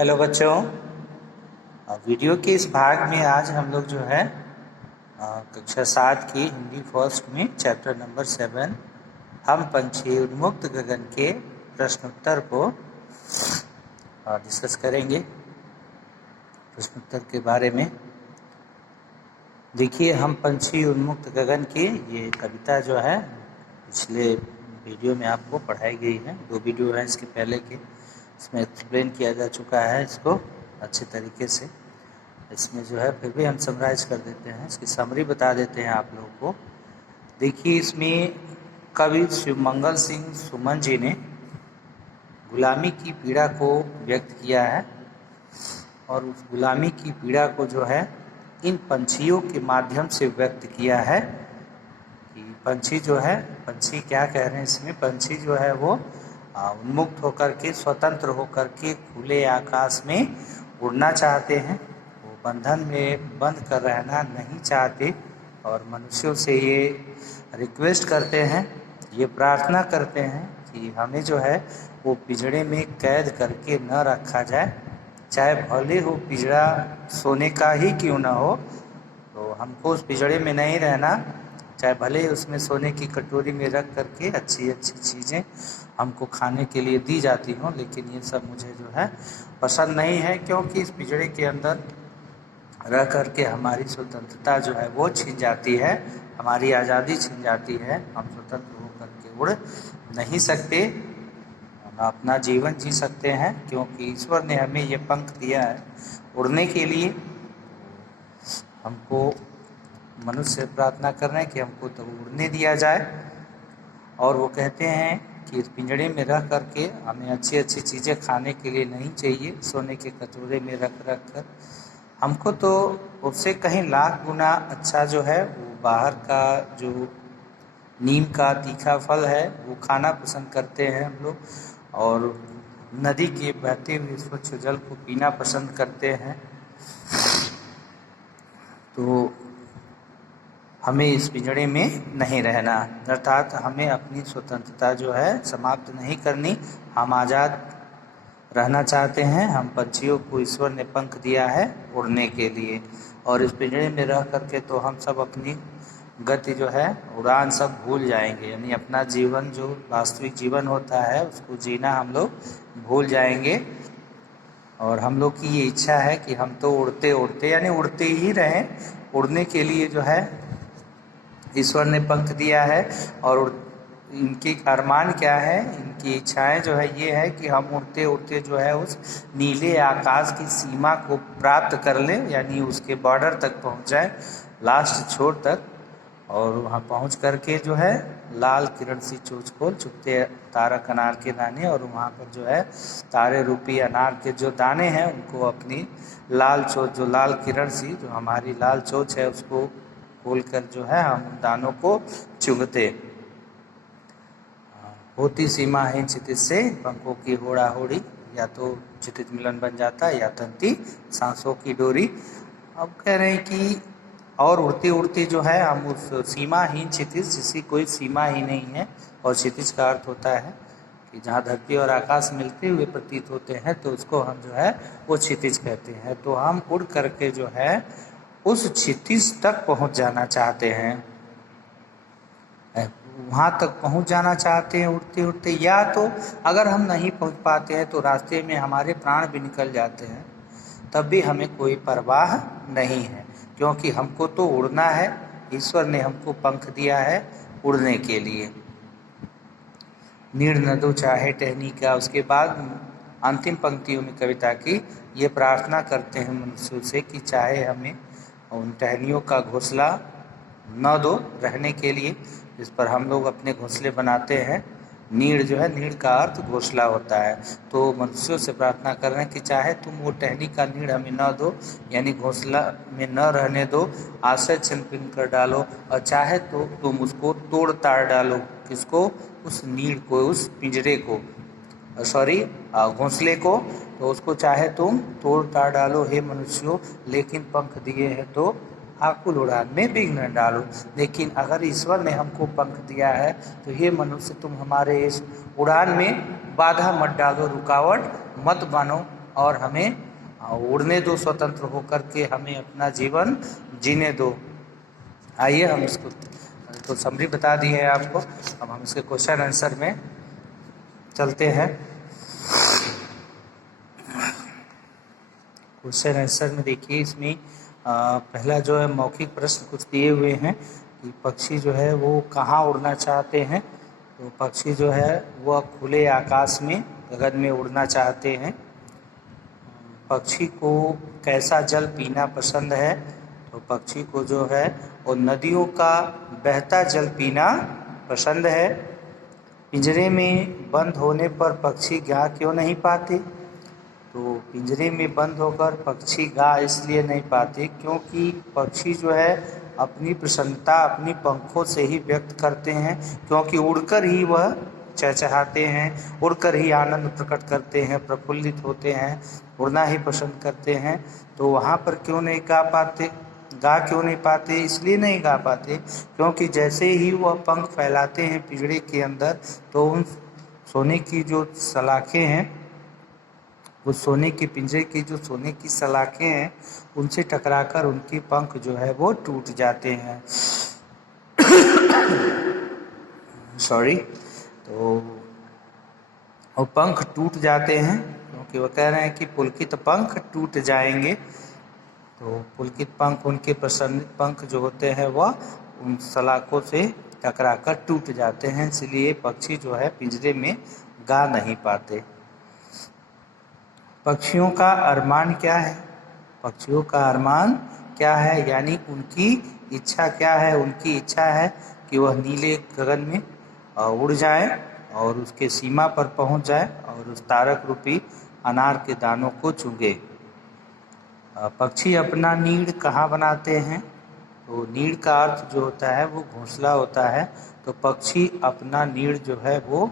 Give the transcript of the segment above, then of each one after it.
Hello बच्चों, video के इस भाग में आज हम लोग जो है कक्षा 7 की हिंदी फर्स्ट में चैप्टर नंबर 7 हम पंछी उन्मुक्त गगन के प्रश्नोत्तर को डिस्कस करेंगे। प्रश्नोत्तर के बारे में देखिए, हम पंछी उन्मुक्त गगन की ये कविता जो है पिछले वीडियो में आपको पढ़ाई गई है। 2 वीडियो है इसके पहले के, इसमें एक्सप्लेन किया जा चुका है इसको अच्छे तरीके से। इसमें जो है फिर भी हम समराइज कर देते हैं, इसकी समरी बता देते हैं आप लोगों को। देखिए, इसमें कवि शिवमंगल सिंह सुमन जी ने गुलामी की पीड़ा को व्यक्त किया है और उस गुलामी की पीड़ा को जो है इन पंछियों के माध्यम से व्यक्त किया है कि पंछी जो है, पंछी क्या कह रहे हैं इसमें, पंछी जो है वो उन्मुक्त होकर के, स्वतंत्र होकर के खुले आकाश में उड़ना चाहते हैं। वो बंधन में बंद कर रहना नहीं चाहते और मनुष्यों से ये रिक्वेस्ट करते हैं, ये प्रार्थना करते हैं कि हमें जो है वो पिंजड़े में कैद करके न रखा जाए। चाहे भले हो पिंजरा सोने का ही क्यों ना हो, तो हमको उस पिंजड़े में नहीं रहना। चाहे भले उसमें सोने की कटोरी में रख करके अच्छी अच्छी चीज़ें हमको खाने के लिए दी जाती हों, लेकिन ये सब मुझे जो है पसंद नहीं है, क्योंकि इस पिंजड़े के अंदर रह करके हमारी स्वतंत्रता जो है वो छीन जाती है, हमारी आज़ादी छीन जाती है। हम स्वतंत्र होकर के उड़ नहीं सकते, हम अपना जीवन जी सकते हैं, क्योंकि ईश्वर ने हमें ये पंख दिया है उड़ने के लिए। हमको मनुष्य प्रार्थना कर रहे हैं कि हमको तो उड़ने दिया जाए, और वो कहते हैं कि इस पिंजड़े में रह करके हमें अच्छी अच्छी चीज़ें खाने के लिए नहीं चाहिए, सोने के कटोरे में रख कर। हमको तो उससे कहीं लाख गुना अच्छा जो है वो बाहर का जो नीम का तीखा फल है वो खाना पसंद करते हैं हम लोग, और नदी के बहते हुए स्वच्छ जल को पीना पसंद करते हैं। तो हमें इस पिंजड़े में नहीं रहना, अर्थात हमें अपनी स्वतंत्रता जो है समाप्त नहीं करनी। हम आज़ाद रहना चाहते हैं। हम पंछियों को ईश्वर ने पंख दिया है उड़ने के लिए, और इस पिंजड़े में रह करके तो हम सब अपनी गति जो है, उड़ान सब भूल जाएंगे। यानी अपना जीवन जो वास्तविक जीवन होता है उसको जीना हम लोग भूल जाएंगे। और हम लोग की ये इच्छा है कि हम तो उड़ते उड़ते यानी उड़ते ही रहें। उड़ने के लिए जो है ईश्वर ने पंख दिया है, और इनकी अरमान क्या है, इनकी इच्छाएं जो है ये है कि हम उड़ते उड़ते जो है उस नीले आकाश की सीमा को प्राप्त कर लें, यानी उसके बॉर्डर तक पहुंच जाए, लास्ट छोर तक। और वहां पहुंच करके जो है लाल किरण सी चोंच खोल चुकते तारक अनार के दाने, और वहां पर जो है तारे रूपी अनार के जो दाने हैं उनको अपनी लाल चोंच, जो लाल किरण सी जो हमारी लाल चोंच है, उसको खोल कर जो है हम उन दानों को चुगते। होती सीमाहीन क्षितिज से पंखों की होड़ा होड़ी, या तो क्षितिज मिलन बन जाता है या तंती सांसों की डोरी। अब कह रहे हैं कि और उड़ते उड़ते जो है हम उस सीमाहीन क्षितिज, जिसकी कोई सीमा ही नहीं है, और क्षितिज का अर्थ होता है कि जहाँ धरती और आकाश मिलते हुए प्रतीत होते हैं तो उसको हम जो है वो क्षितिज कहते हैं। तो हम उड़ करके जो है उस क्षितिज तक पहुँच जाना चाहते हैं, वहाँ तक पहुँच जाना चाहते हैं उड़ते उड़ते। या तो अगर हम नहीं पहुँच पाते हैं तो रास्ते में हमारे प्राण भी निकल जाते हैं, तब भी हमें कोई परवाह नहीं है, क्योंकि हमको तो उड़ना है। ईश्वर ने हमको पंख दिया है उड़ने के लिए। नीड़ न दो चाहे टहनी का, उसके बाद अंतिम पंक्तियों में कविता की ये प्रार्थना करते हैं मनुष्यों से कि चाहे हमें उन टहनियों का घोंसला न दो रहने के लिए, जिस पर हम लोग अपने घोंसले बनाते हैं। नीड़ जो है, नीड़ का अर्थ घोंसला होता है। तो मनुष्यों से प्रार्थना कर रहे हैं कि चाहे तुम वो टहनी का नीड़ हमें न दो, यानी घोंसला में न रहने दो, आश्रय छिन्न भिन्न कर डालो, और चाहे तो तुम उसको तोड़ ताड़ डालो। किसको? उस नीड़ को, उस पिंजरे को, सॉरी घोंसले को। तो उसको चाहे तुम तोड़ ताड़ डालो हे मनुष्यों, लेकिन पंख दिए हैं तो आकुल उड़ान में विघ्न न डालो। लेकिन अगर ईश्वर ने हमको पंख दिया है तो हे मनुष्य, तुम हमारे इस उड़ान में बाधा मत डालो, रुकावट मत बनो, और हमें उड़ने दो स्वतंत्र होकर के, हमें अपना जीवन जीने दो। आइए हम इसको तो समरी बता दी है आपको, अब हम इसके क्वेश्चन आंसर में चलते हैं। क्वेश्चन आंसर में देखिए, इसमें पहला जो है मौखिक प्रश्न कुछ दिए हुए हैं कि पक्षी जो है वो कहाँ उड़ना चाहते हैं। तो पक्षी जो है वह खुले आकाश में गगन में उड़ना चाहते हैं। पक्षी को कैसा जल पीना पसंद है। तो पक्षी को जो है वो नदियों का बहता जल पीना पसंद है। पिंजरे में बंद होने पर पक्षी गा क्यों नहीं पाते। तो पिंजरे में बंद होकर पक्षी गा इसलिए नहीं पाते क्योंकि पक्षी जो है अपनी प्रसन्नता अपनी पंखों से ही व्यक्त करते हैं, क्योंकि उड़कर ही वह चहचहाते हैं, उड़कर ही आनंद प्रकट करते हैं, प्रफुल्लित होते हैं, उड़ना ही पसंद करते हैं। तो वहाँ पर क्यों नहीं गा पाते, गा क्यों नहीं पाते, इसलिए नहीं गा पाते क्योंकि जैसे ही वह पंख फैलाते हैं पिंजरे के अंदर तो उन सोने की जो सलाखें हैं, वो सोने के पिंजरे की जो सोने की सलाखें हैं उनसे टकराकर उनके पंख जो है वो टूट जाते हैं। सॉरी, तो वो पंख टूट जाते हैं क्योंकि वो कह रहे हैं कि पुलकित पंख टूट जाएंगे। तो पुलकित पंख, उनके प्रसन्नित पंख जो होते हैं वह उन सलाखों से टकराकर टूट जाते हैं, इसलिए पक्षी जो है पिंजरे में गा नहीं पाते। पक्षियों का अरमान क्या है। पक्षियों का अरमान क्या है, यानी उनकी इच्छा क्या है। उनकी इच्छा है कि वह नीले गगन में उड़ जाए और उसके सीमा पर पहुंच जाए और उस तारक रूपी अनार के दानों को चुगे। पक्षी अपना नीड़ कहाँ बनाते हैं। तो नीड़ का अर्थ जो होता है वो घोंसला होता है। तो पक्षी अपना नीड़ जो है वो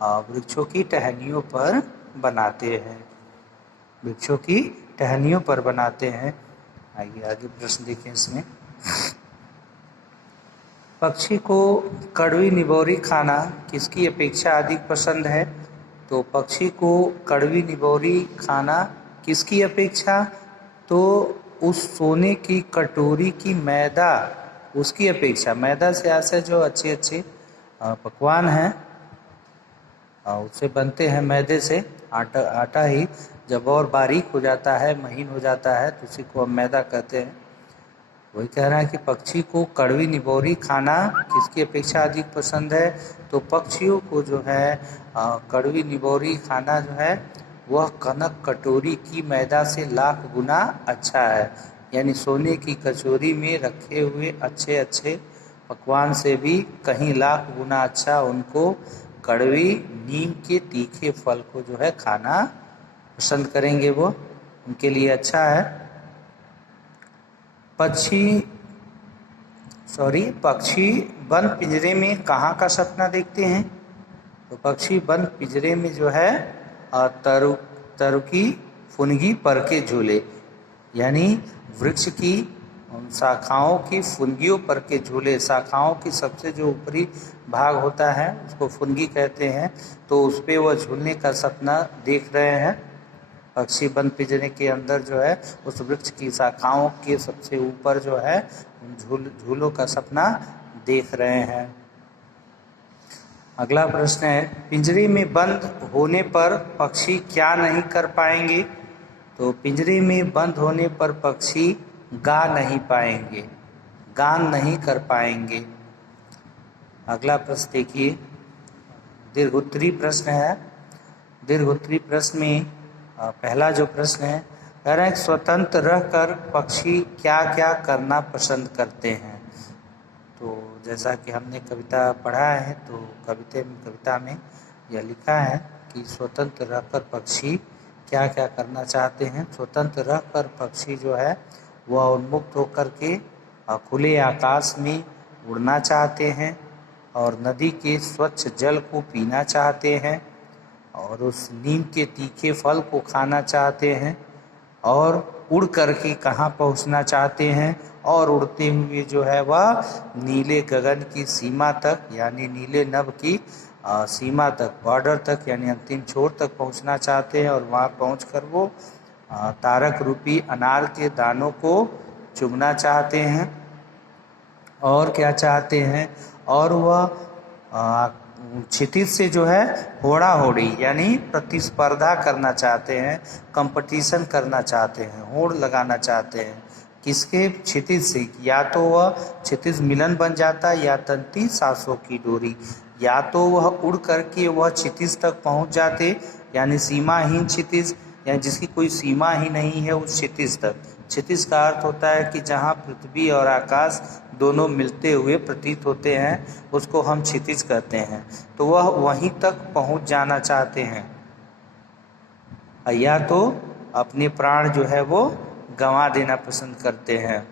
वृक्षों की टहनियों पर बनाते हैं, वृक्षों की टहनियों पर बनाते हैं। आइए आगे प्रश्न देखें इसमें। पक्षी को कड़वी निबोरी खाना किसकी अपेक्षा अधिक पसंद है। तो पक्षी को कड़वी निबोरी खाना किसकी अपेक्षा, तो उस सोने की कटोरी की मैदा, उसकी अपेक्षा। मैदा से ऐसे जो अच्छे अच्छे पकवान हैं उससे बनते हैं, मैदे से। आटा ही जब और बारीक हो जाता है, महीन हो जाता है, तो उसी को हम मैदा कहते हैं। वही कह रहा है कि पक्षी को कड़वी निबोरी खाना किसकी अपेक्षा अधिक पसंद है। तो पक्षियों को जो है कड़वी निबोरी खाना जो है वह कनक कटोरी की मैदा से लाख गुना अच्छा है, यानी सोने की कचोरी में रखे हुए अच्छे अच्छे पकवान से भी कहीं लाख गुना अच्छा उनको कड़वी नीम के तीखे फल को जो है खाना पसंद करेंगे, वो उनके लिए अच्छा है। पक्षी बंद पिंजरे में कहाँ का सपना देखते हैं। तो पक्षी बंद पिंजरे में जो है तरुकी फुनगी पर के झूले, यानी वृक्ष की शाखाओं की फुनगियों पर के झूले। शाखाओं की सबसे जो ऊपरी भाग होता है उसको फुनगी कहते हैं, तो उस पर वह झूलने का सपना देख रहे हैं। पक्षी बंद पिंजरे के अंदर जो है उस वृक्ष की शाखाओं के सबसे ऊपर जो है झूलों का सपना देख रहे हैं। अगला प्रश्न है, पिंजरे में बंद होने पर पक्षी क्या नहीं कर पाएंगे। तो पिंजरे में बंद होने पर पक्षी गा नहीं पाएंगे, गान नहीं कर पाएंगे। अगला प्रश्न देखिए, दीर्घोत्तरी प्रश्न है। दीर्घोत्तरी प्रश्न में पहला जो प्रश्न है, कह रहे हैं स्वतंत्र रहकर पक्षी क्या क्या करना पसंद करते हैं। तो जैसा कि हमने कविता पढ़ा है, तो कविता में यह लिखा है कि स्वतंत्र रहकर पक्षी क्या क्या करना चाहते हैं। स्वतंत्र रहकर पक्षी जो है वह उन्मुक्त होकर के खुले आकाश में उड़ना चाहते हैं और नदी के स्वच्छ जल को पीना चाहते हैं और उस नीम के तीखे फल को खाना चाहते हैं और उड़ करके कहाँ पहुँचना चाहते हैं, और उड़ते हुए जो है वह नीले गगन की सीमा तक, यानी नीले नभ की सीमा तक, बॉर्डर तक यानी अंतिम छोर तक पहुंचना चाहते हैं और वहां पहुंचकर वो तारक रूपी अनार के दानों को चुगना चाहते हैं। और क्या चाहते हैं, और वह क्षितिज से जो है होड़ा होड़ी यानी प्रतिस्पर्धा करना चाहते हैं, कंपटीशन करना चाहते हैं, होड़ लगाना चाहते हैं। किसके? क्षितिज से। या तो वह क्षितिज मिलन बन जाता या तंती सांसों की डोरी, या तो वह उड़ करके वह क्षितिज तक पहुंच जाते यानी सीमाहीन क्षितिज, यानी जिसकी कोई सीमा ही नहीं है उस क्षितिज तक। क्षितिज का अर्थ होता है कि जहाँ पृथ्वी और आकाश दोनों मिलते हुए प्रतीत होते हैं, उसको हम क्षितिज कहते हैं। तो वह वहीं तक पहुंच जाना चाहते हैं, या तो अपने प्राण जो है वो गंवा देना पसंद करते हैं।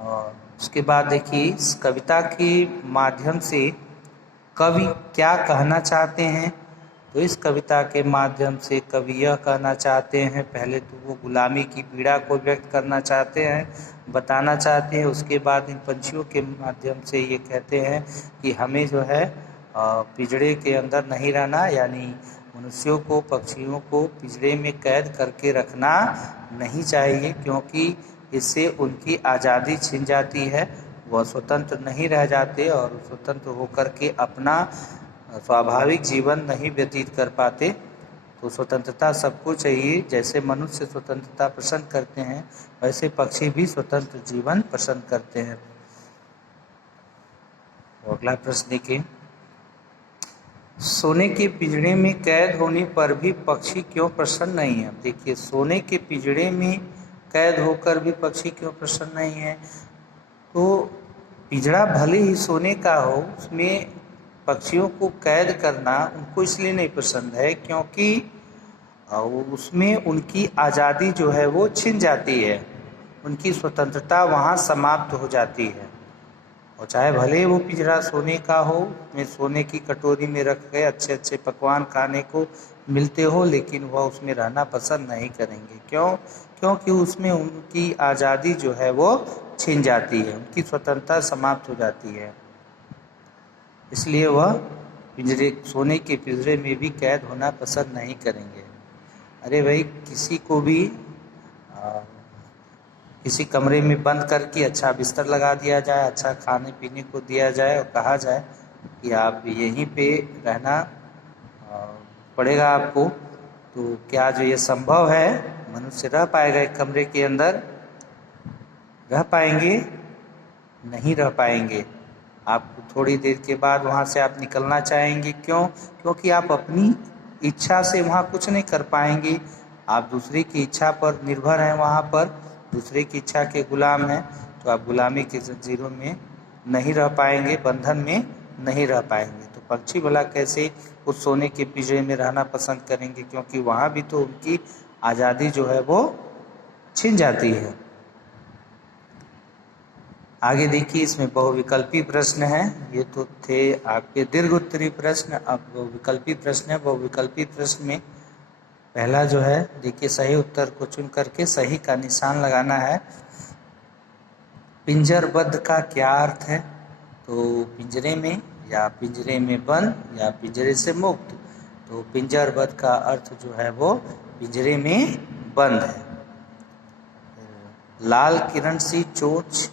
और उसके बाद देखिए, इस कविता के माध्यम से कवि क्या कहना चाहते हैं। तो इस कविता के माध्यम से कवि यह कहना चाहते हैं, पहले तो वो गुलामी की पीड़ा को व्यक्त करना चाहते हैं, बताना चाहते हैं। उसके बाद इन पंछियों के माध्यम से ये कहते हैं कि हमें जो है पिंजड़े के अंदर नहीं रहना, यानी मनुष्यों को, पक्षियों को पिंजड़े में कैद करके रखना नहीं चाहिए, क्योंकि इससे उनकी आज़ादी छिन जाती है, वह स्वतंत्र नहीं रह जाते और स्वतंत्र होकर के अपना स्वाभाविक जीवन नहीं व्यतीत कर पाते। तो स्वतंत्रता सबको चाहिए। जैसे मनुष्य स्वतंत्रता पसंद करते हैं, वैसे पक्षी भी स्वतंत्र जीवन पसंद करते हैं। अगला प्रश्न देखिए, सोने के पिंजड़े में कैद होने पर भी पक्षी क्यों प्रसन्न नहीं है। देखिए, सोने के पिंजड़े में कैद होकर भी पक्षी क्यों प्रसन्न नहीं है। तो पिंजड़ा भले ही सोने का हो, उसमें पक्षियों को कैद करना उनको इसलिए नहीं पसंद है क्योंकि उसमें उनकी आज़ादी जो है वो छिन जाती है, उनकी स्वतंत्रता वहाँ समाप्त हो जाती है। और चाहे भले वो पिंजरा सोने का हो, में सोने की कटोरी में रख के अच्छे अच्छे पकवान खाने को मिलते हो, लेकिन वह उसमें रहना पसंद नहीं करेंगे। क्यों? क्योंकि उसमें उनकी आज़ादी जो है वो छिन जाती है, उनकी स्वतंत्रता समाप्त हो जाती है, इसलिए वह पिंजरे, सोने के पिंजरे में भी कैद होना पसंद नहीं करेंगे। अरे भाई, किसी को भी किसी कमरे में बंद करके अच्छा बिस्तर लगा दिया जाए, अच्छा खाने पीने को दिया जाए और कहा जाए कि आप यहीं पे रहना पड़ेगा आपको, तो क्या जो ये संभव है? मनुष्य रह पाएगा एक कमरे के अंदर? रह पाएंगे? नहीं रह पाएंगे। आपको थोड़ी देर के बाद वहाँ से आप निकलना चाहेंगे। क्यों? क्योंकि आप अपनी इच्छा से वहाँ कुछ नहीं कर पाएंगे, आप दूसरे की इच्छा पर निर्भर हैं, वहाँ पर दूसरे की इच्छा के गुलाम हैं। तो आप गुलामी के जंजीरों में नहीं रह पाएंगे, बंधन में नहीं रह पाएंगे। तो पक्षी भला कैसे उस सोने के पिंजरे में रहना पसंद करेंगे, क्योंकि वहाँ भी तो उनकी आज़ादी जो है वो छिन जाती है। आगे देखिए, इसमें बहुविकल्पी प्रश्न है। ये तो थे आपके दीर्घ उत्तरी प्रश्न, अब बहुविकल्पी प्रश्न है। बहुविकल्पी प्रश्न में पहला जो है, देखिए, सही उत्तर को चुन करके सही का निशान लगाना है। पिंजरबद्ध का क्या अर्थ है? तो पिंजरे में, या पिंजरे में बंद, या पिंजरे से मुक्त। तो पिंजरबद्ध का अर्थ जो है वो पिंजरे में बंद है। लाल किरण सी चोंच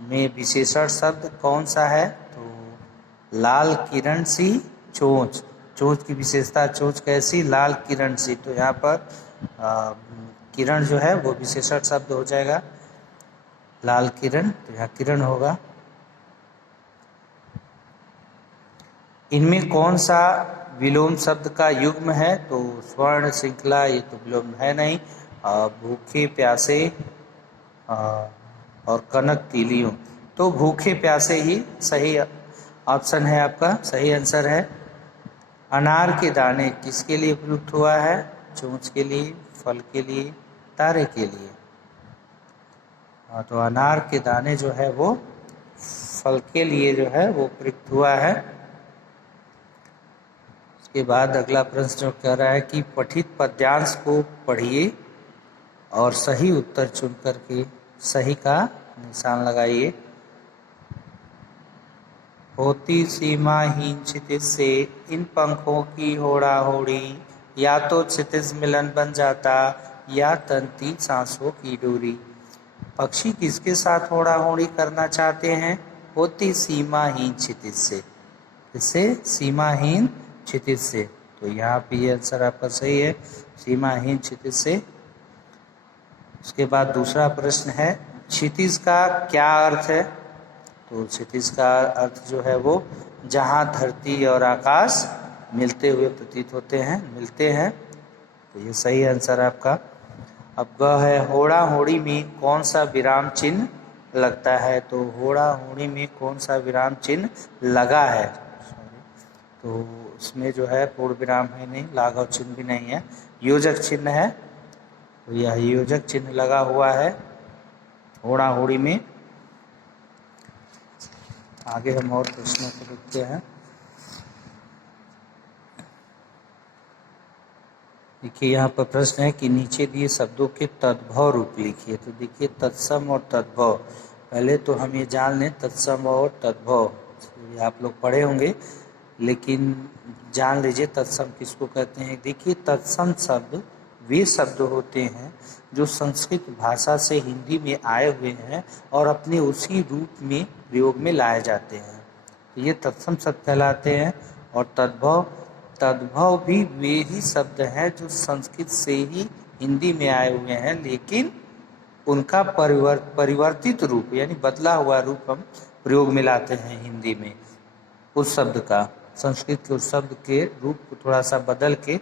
में विशेषण शब्द कौन सा है? तो लाल किरण सी चोंच, चोंच की विशेषता, चोंच कैसी? लाल किरण सी। तो यहाँ पर किरण जो है वो विशेषण शब्द हो जाएगा, लाल किरण, तो यहाँ किरण होगा। इनमें कौन सा विलोम शब्द का युग्म है? तो स्वर्ण श्रृंखला, ये तो विलोम है नहीं। भूखे प्यासे और कनक तीलियों, तो भूखे प्यासे ही सही ऑप्शन है आपका, सही आंसर है। अनार के दाने किसके लिए प्रयुक्त हुआ है? चोंच के लिए, फल के लिए, तारे के लिए। तो अनार के दाने जो है वो फल के लिए जो है वो प्रयुक्त हुआ है। उसके बाद अगला प्रश्न जो कह रहा है कि पठित पद्यांश को पढ़िए और सही उत्तर चुन करके सही का निशान लगाइए। होती सीमाहीन क्षितिज से इन पंखों की होड़ा होड़ी, या तो क्षितिज मिलन बन जाता या तनती सांसों की डोरी। पक्षी किसके साथ होड़ा होड़ी करना चाहते हैं? होती सीमाहीन क्षितिज से। इससे सीमाहीन क्षितिज से। तो यहाँ पे ये आंसर आपका सही है, सीमाहीन क्षितिज से। उसके बाद दूसरा प्रश्न है, क्षितिज का क्या अर्थ है? तो क्षितिज का अर्थ जो है वो जहाँ धरती और आकाश मिलते हुए प्रतीत होते हैं, मिलते हैं। तो ये सही आंसर है आपका। अब ग है, होड़ा होड़ी में कौन सा विराम चिन्ह लगता है? तो होड़ा होड़ी में कौन सा विराम चिन्ह लगा है? तो उसमें जो है पूर्ण विराम है नहीं, लाघव चिन्ह भी नहीं है, योजक चिन्ह है। तो यह योजक चिन्ह लगा हुआ है होड़ा होड़ी में। आगे हम और प्रश्नों को देखते हैं। देखिए यहाँ पर प्रश्न है कि नीचे दिए शब्दों के तद्भव रूप लिखिए। तो देखिए तत्सम और तद्भव, पहले तो हम ये जान लें तत्सम और तद्भव, ये आप लोग पढ़े होंगे लेकिन जान लीजिए तत्सम किसको कहते हैं। देखिए तत्सम शब्द वे शब्द होते हैं जो संस्कृत भाषा से हिंदी में आए हुए हैं और अपने उसी रूप में प्रयोग में लाए जाते हैं, तो ये तत्सम शब्द कहलाते हैं। और तद्भव भी वे ही शब्द हैं जो संस्कृत से ही हिंदी में आए हुए हैं, लेकिन उनका परिवर्तित रूप यानी बदला हुआ रूप हम प्रयोग में लाते हैं हिंदी में। उस शब्द का, संस्कृत के उस शब्द के रूप को थोड़ा सा बदल के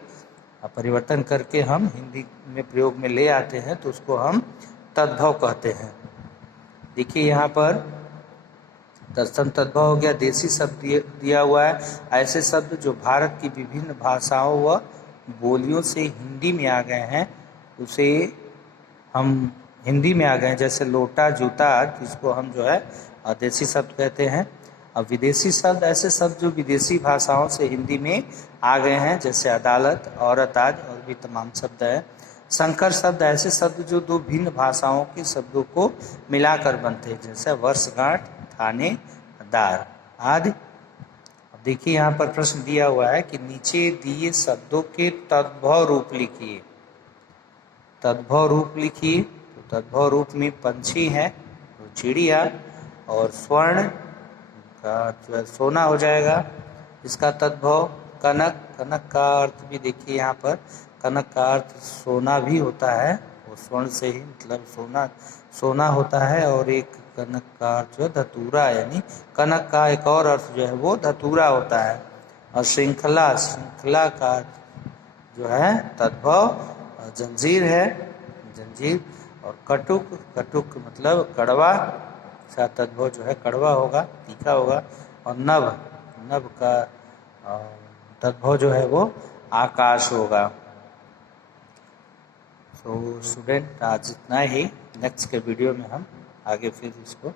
परिवर्तन करके हम हिंदी में प्रयोग में ले आते हैं, तो उसको हम तद्भव कहते हैं। देखिए यहाँ पर तत्सम तद्भव हो गया, देशी शब्द दिया हुआ है, ऐसे शब्द जो भारत की विभिन्न भाषाओं व बोलियों से हिंदी में आ गए हैं, उसे हम हिंदी में आ गए हैं। जैसे लोटा, जूता, जिसको हम जो है देशी शब्द कहते हैं। अब विदेशी शब्द, ऐसे शब्द जो विदेशी भाषाओं से हिंदी में आ गए हैं, जैसे अदालत, औरत आज और भी तमाम शब्द हैं। संकर शब्द, ऐसे शब्द जो दो भिन्न भाषाओं के शब्दों को मिलाकर बनते हैं, जैसे वर्षगांठ, थानेदार आदि। अब देखिए यहाँ पर प्रश्न दिया हुआ है कि नीचे दिए शब्दों के तद्भव रूप लिखिए। तद्भव रूप लिखिए। तो तद्भव रूप में पंछी है तो चिड़िया, और स्वर्ण का सोना हो जाएगा इसका तद्भव। कनक, कनक का अर्थ भी देखिए यहाँ पर, कनक का अर्थ सोना भी होता है, वो स्वर्ण से ही मतलब सोना होता है। और एक कनक का अर्थ जो धतूरा, यानी कनक का एक और अर्थ जो है वो धतूरा होता है। और श्रृंखला, श्रृंखला का जो है तद्भव जंजीर है, जंजीर। और कटुक, कटुक मतलब कड़वा, इसका तद्भव जो है कड़वा होगा, तीखा होगा। और नभ, नभ का तद्भव जो है वो आकाश होगा। तो स्टूडेंट आज इतना ही, नेक्स्ट के वीडियो में हम आगे फिर इसको